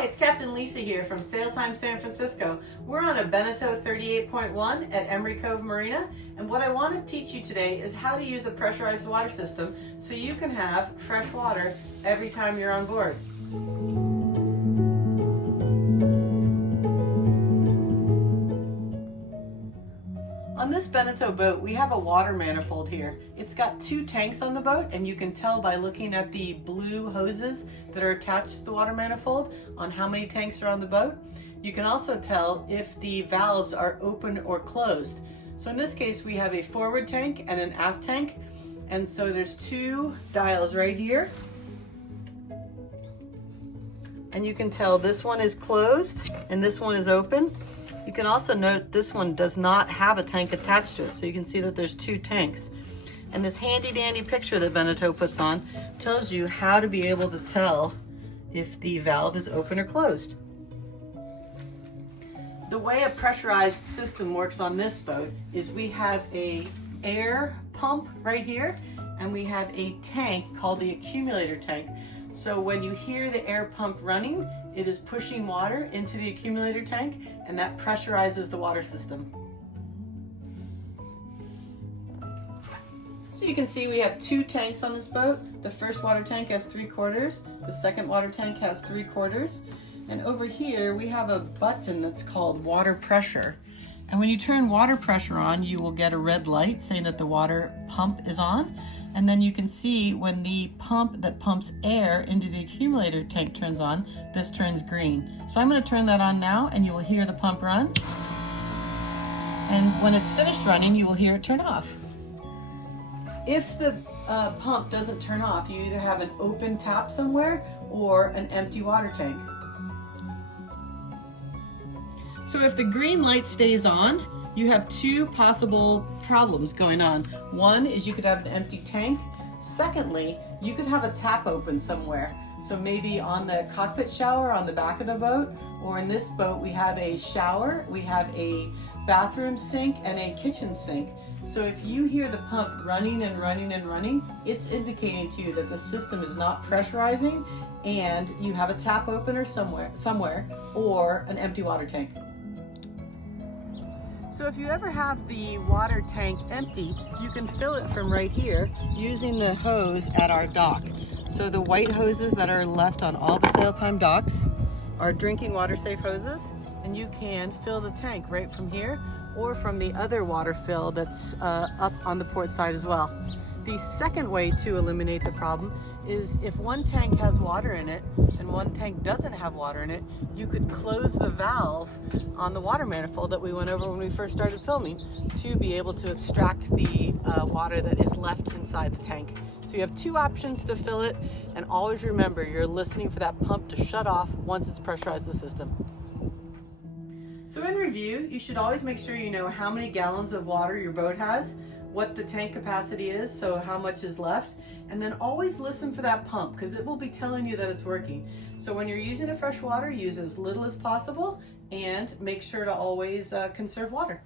Hi, it's Captain Lisa here from SailTime San Francisco. We're on a Beneteau 38.1 at Emery Cove Marina, and what I want to teach you today is how to use a pressurized water system so you can have fresh water every time you're on board. On this Beneteau boat, we have a water manifold here. It's got 2 tanks on the boat, and you can tell by looking at the blue hoses that are attached to the water manifold on how many tanks are on the boat. You can also tell if the valves are open or closed. So in this case, we have a forward tank and an aft tank. And so there's 2 dials right here. And you can tell this one is closed and this one is open. You can also note this one does not have a tank attached to it, so you can see that there's 2 tanks. And this handy dandy picture that Beneteau puts on tells you how to be able to tell if the valve is open or closed. The way a pressurized system works on this boat is we have a air pump right here, and we have a tank called the accumulator tank. So when you hear the air pump running, it is pushing water into the accumulator tank, and that pressurizes the water system. So you can see we have 2 tanks on this boat. The first water tank has 3/4, the second water tank has 3/4, and over here we have a button that's called water pressure. And when you turn water pressure on, you will get a red light saying that the water pump is on. And then you can see when the pump that pumps air into the accumulator tank turns on, this turns green. So I'm going to turn that on now, and you will hear the pump run. And when it's finished running, you will hear it turn off. If the pump doesn't turn off, you either have an open tap somewhere or an empty water tank. So if the green light stays on, you have 2 possible problems going on. One is you could have an empty tank. Secondly, you could have a tap open somewhere. So maybe on the cockpit shower on the back of the boat, or in this boat we have a shower, we have a bathroom sink and a kitchen sink. So if you hear the pump running and running and running, it's indicating to you that the system is not pressurizing and you have a tap opener somewhere or an empty water tank. So if you ever have the water tank empty, you can fill it from right here using the hose at our dock. So the white hoses that are left on all the SailTime docks are drinking water safe hoses, and you can fill the tank right from here or from the other water fill that's up on the port side as well. The second way to eliminate the problem is if one tank has water in it and one tank doesn't have water in it, you could close the valve on the water manifold that we went over when we first started filming to be able to extract the water that is left inside the tank. So you have 2 options to fill it, and always remember you're listening for that pump to shut off once it's pressurized the system. So in review, you should always make sure you know how many gallons of water your boat has, what the tank capacity is, so how much is left, and then always listen for that pump because it will be telling you that it's working. So when you're using the fresh water, use as little as possible and make sure to always conserve water.